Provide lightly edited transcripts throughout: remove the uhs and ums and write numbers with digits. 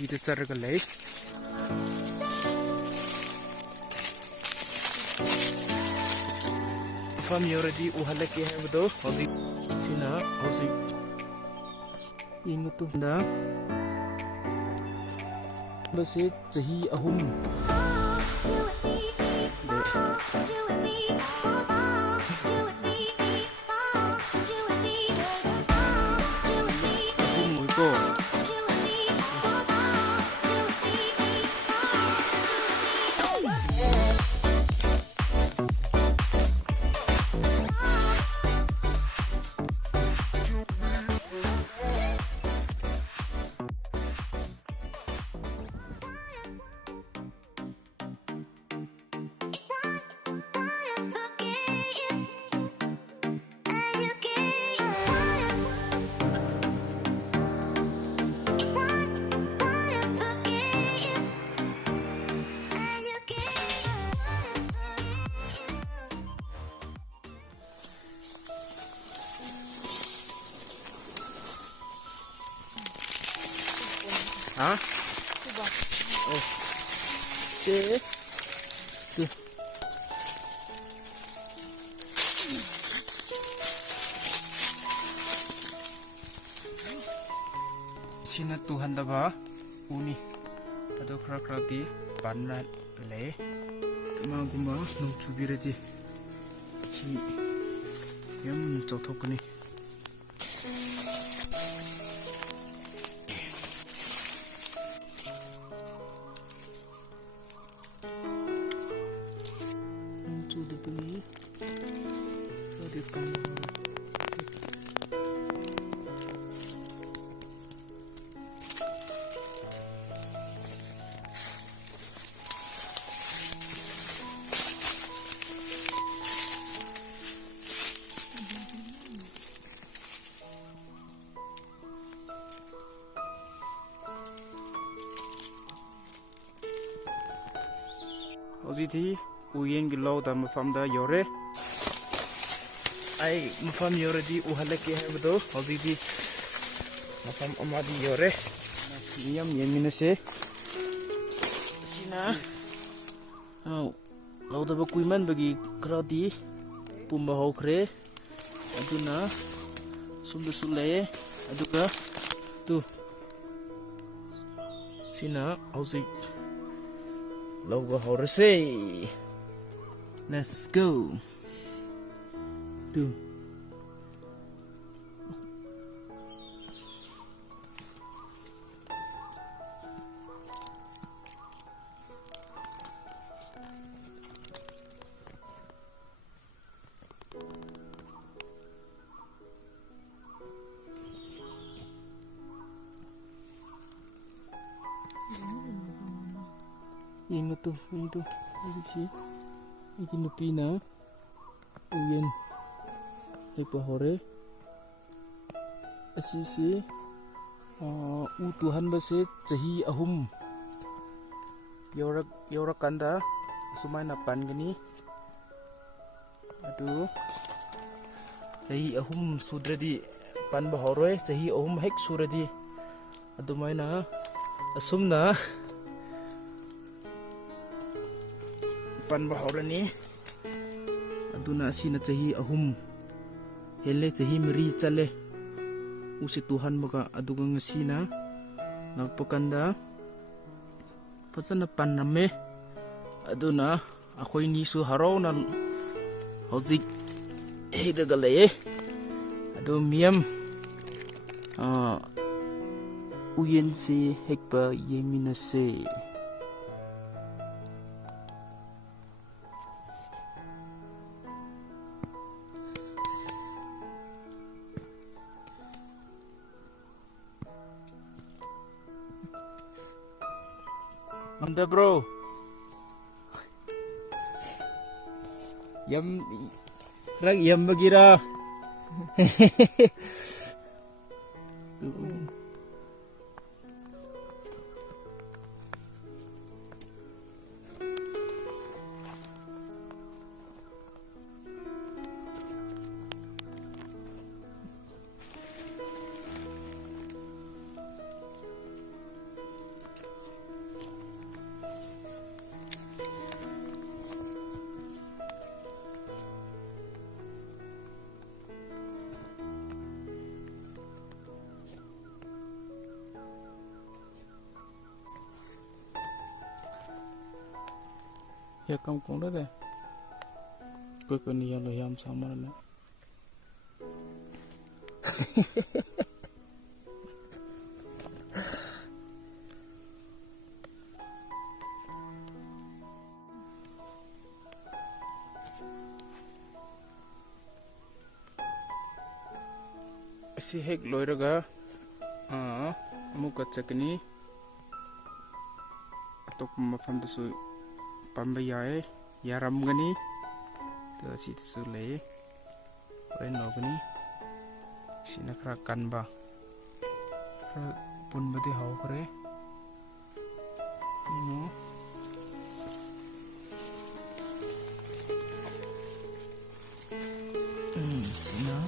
lampi te charga lei fam yoradi uhalake habdo hozi sina hozi ingu tu da base chahi ahum ah oh se tu sina Tuhan da ba uni ado khra di banna le ma guma nung chubirati si yam chothokni to the bee so they come Oziti uyen gilaw da mafam da yore ai mafam yore di uhalake habdo oziti mafam amadi yore niyam yeminase sina law da ba kuiman bagi krati pumba hokre aduna sumda sulaye aduga tu sina ozit logo horse let's go tu Ingat tu, itu sih, ini nupina, uyen, hore, asisi, Tuhan base cahi ahum, yorak kanda, sumai napan gini, aduh, cahi ahum sudah di pan bahore, cahi ahum hek sudah di, aduh mana, asumna. Pan bahora ni aduna sina chahi ahum hele chahi mari chale usi Tuhan baka aduga ngasina nagpakanda fasana paname aduna akhoi ni su haraw na hozik hedaga leye adu miam uyen se hekpa yemina se Manda bro, yam bagira. ya kam kong deh kekenian lo yang sama na si hek loiraga amuka chakni atok mafam dasu pamba yae yaram gani to si dasu le ren nogani sina khra kanba khra pun bade haw khare no sina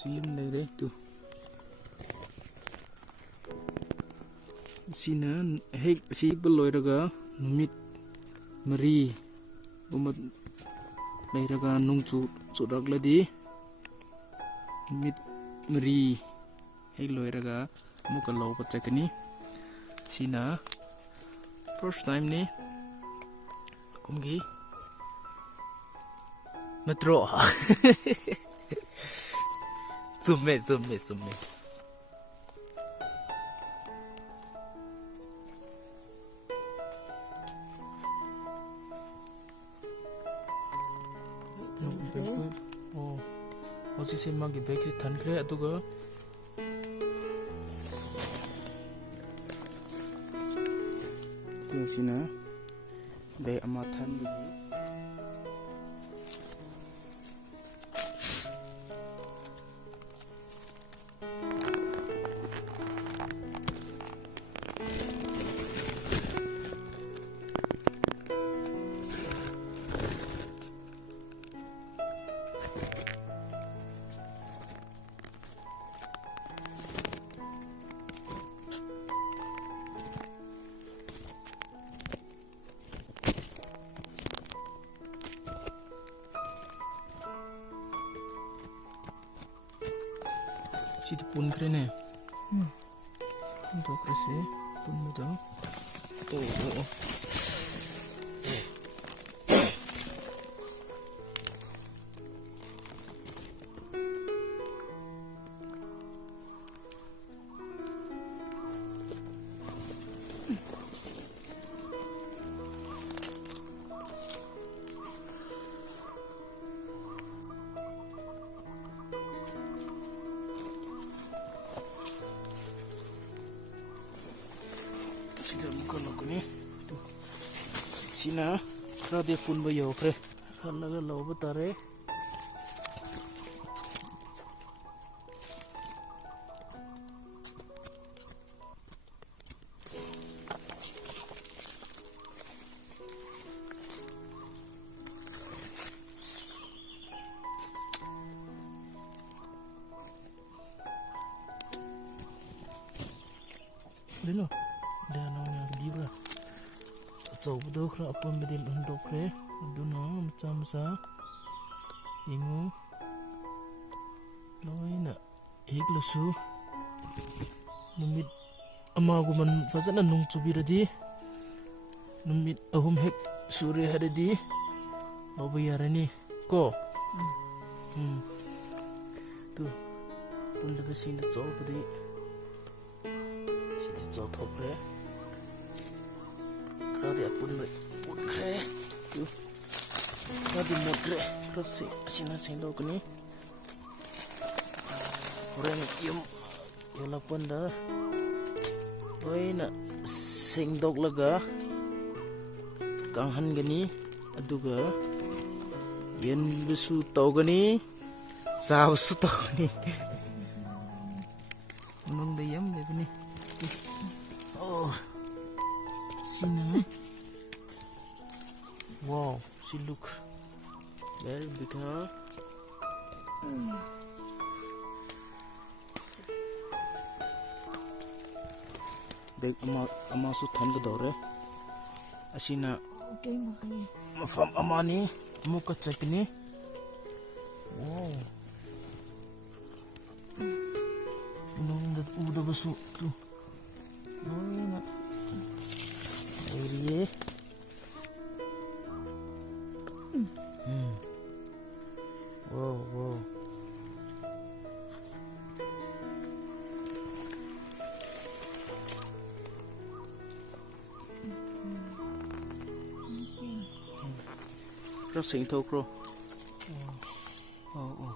sim lere tu sina hek si beloiraga numit mari bumat leiraga nungchu chudakladi numit mari hek loiraga muka lawba chakani sina first time ni kumgi metro Zumme. Oh, 어제 세마기 백지 탄 그래 아두가 tuasina be amatan gini Siti pun krene. Untuk krese pun muda. Oh. Sida muka lagu ni tu sina rade pun bayo kre khalaga law batare Lilo dan orang libra so bodoh kra apun bedil untuk kre duna macam sa Ingo loina heglasu numit amaguman fazana nung chubiradi numit ahum hek sure haradi loba yarani ko tu punda sinda chawpadi sidi chaw thokre kradi apun putkhre tu kradi modre krasi asina sendo kani orang yum yalapan dah loina sengdok laga kanghan gani aduga yen bisu tau gani saw su tau gani unong dayam lebini oh sini wow she look very big huh bag ama su tham ga dore asina okay makai mafam amani muka chakni wow nung da uda basu tu na area wow Crossing thâu cro. Oh.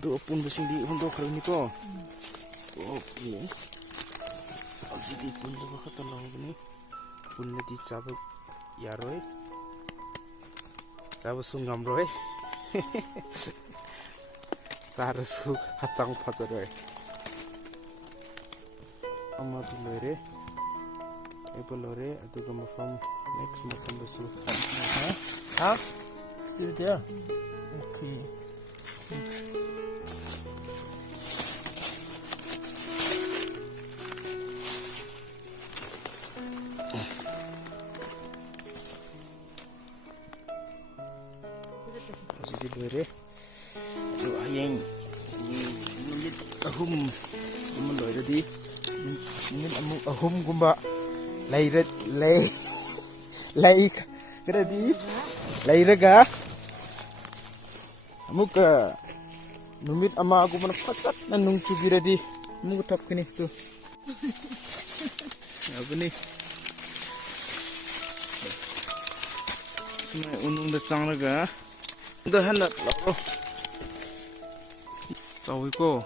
Tu pun bersih di untuk kerang ni ko. Okay. Jadi pun juga kata long ni pun di cabut ya roy cabut sungam roy sarusu hacang pacar roy amma tu lore epolore atu kama from next macam besu ha still there okay Boleh, tu ayang minit ahum, menolak jadi minit ahum kumba, lairat lai kena di lairaga, muka minit ama aku mana pacat nanung cuci jadi, muka tap kini tu, apa ni? Semua unung dah cang laga. Dah hendak lalu, cawi ko.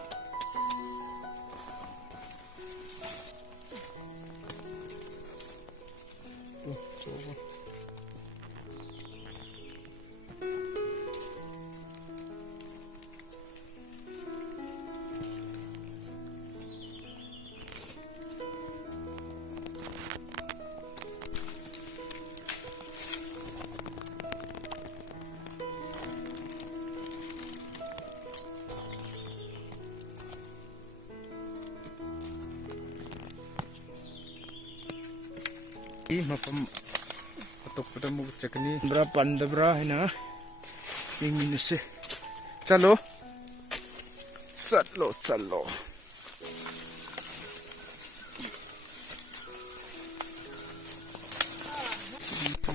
Mapam atok ketemu cek ni berapa anda berapa na yang minus calo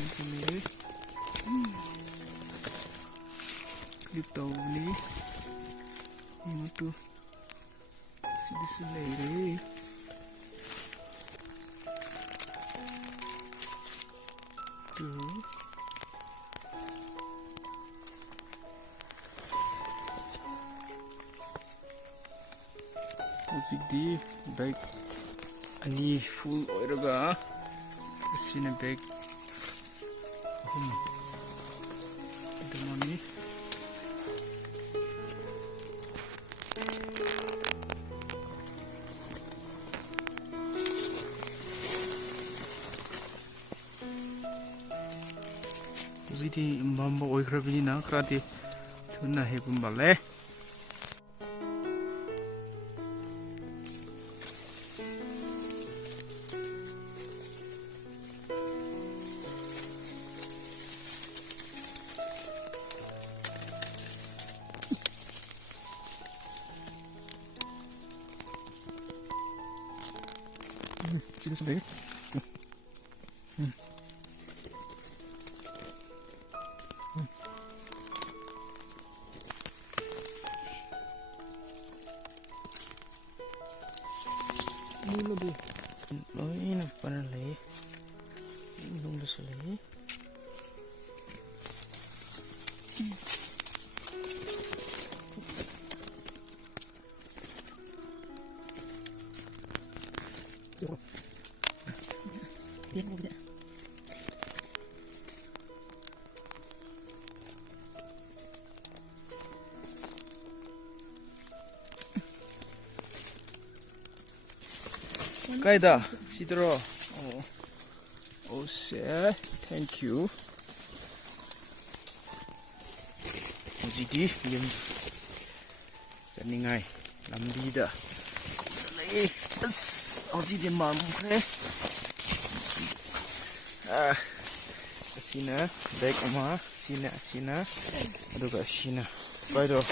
sini klip tahu ni ini tu sini selai Jadi bag ani full oiraga sini bag demoni ꯍꯧꯖꯤꯛꯇꯤ ꯃꯝꯕ ꯑꯣꯏꯈ꯭ꯔꯕꯅꯤꯅ ꯈꯔꯗꯤ ꯊꯨꯅ ꯍꯦꯛꯄ ꯃꯥꯜꯂꯦ. Sini sampai. Ini lebih. Oh ini apa lagi? Ini belum selesai. Dia mau tidak? Kaida, sidro. Oh, sir, thank you. Jadi, yang Daimai, lambi dah. Jadi mampu. Sina, baik ama, sina, aduga sina. Baik doh.